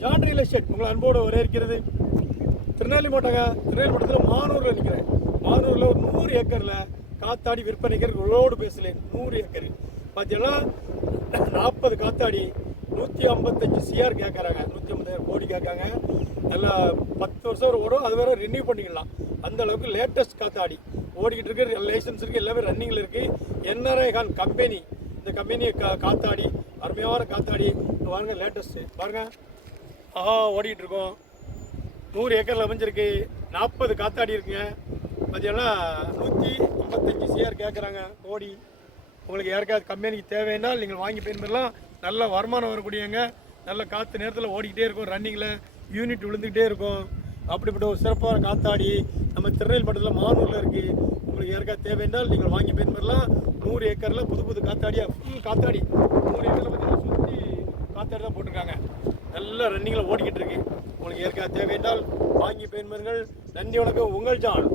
John real estate உங்களை அன்போடு வரவேற்கிறது. திருநெல்வேலி மாவட்டத்தில் மானூரில் நிற்கிறேன். மானூரில் ஒரு 100 ஏக்கரில் காத்தாடி விற்பனைக்கு ரோடு பேசலேன். 100 ஏக்கர் பார்த்தீங்கன்னா 40 காத்தாடி 155 CR கேட்குறாங்க. 150,000 கோடி கேட்காங்க. நல்லா 10 வருஷம் ஓடும். அது வேறு ரினியூ பண்ணிக்கலாம். அந்த அளவுக்கு லேட்டஸ்ட் காத்தாடி ஓடிக்கிட்டு இருக்கு. லைசன்ஸ் இருக்குது, எல்லாமே ரன்னிங்கில் இருக்குது. NRI கான் கம்பெனி, இந்த கம்பெனி காத்தாடி அருமையான காத்தாடி பாருங்க. லேட்டஸ்ட்டு பாருங்கள், ஓடிக்கிட்டு இருக்கோம். 100 ஏக்கரில் அமைஞ்சிருக்கு. 40 காத்தாடி இருக்குங்க. பார்த்தீங்கன்னா 155 CR கேட்குறாங்க கோடி. உங்களுக்கு யாருக்காவது கம்பெனிக்கு தேவைன்னால் நீங்கள் வாங்கி பயன்பெறலாம். நல்ல வருமானம் வரக்கூடியங்க. நல்ல காற்று நேரத்தில் ஓடிக்கிட்டே இருக்கும். ரன்னிங்கில் யூனிட் விழுந்துக்கிட்டே இருக்கும். அப்படிப்பட்ட ஒரு சிறப்பான காத்தாடி நம்ம திருநெல்வேலி மாவட்டத்தில் மானூரில் இருக்குது. உங்களுக்கு யாருக்காவது தேவைன்னால் நீங்கள் வாங்கி பயன்பெறலாம். 100 ஏக்கரில் புது காத்தாடியாக ஃபுல் காத்தாடி 100 ஏக்கரில் பார்த்தீங்கன்னா சுற்றி காத்தாடி தான் போட்டிருக்காங்க. நல்ல ரன்னிங்கில் ஓடிக்கிட்டு இருக்கு. உங்களுக்கு ஏற்காவது தேவையென்றால் வாங்கி பயன்பெறுங்கள். நன்றி, வணக்கம். உங்கள் ஜான்.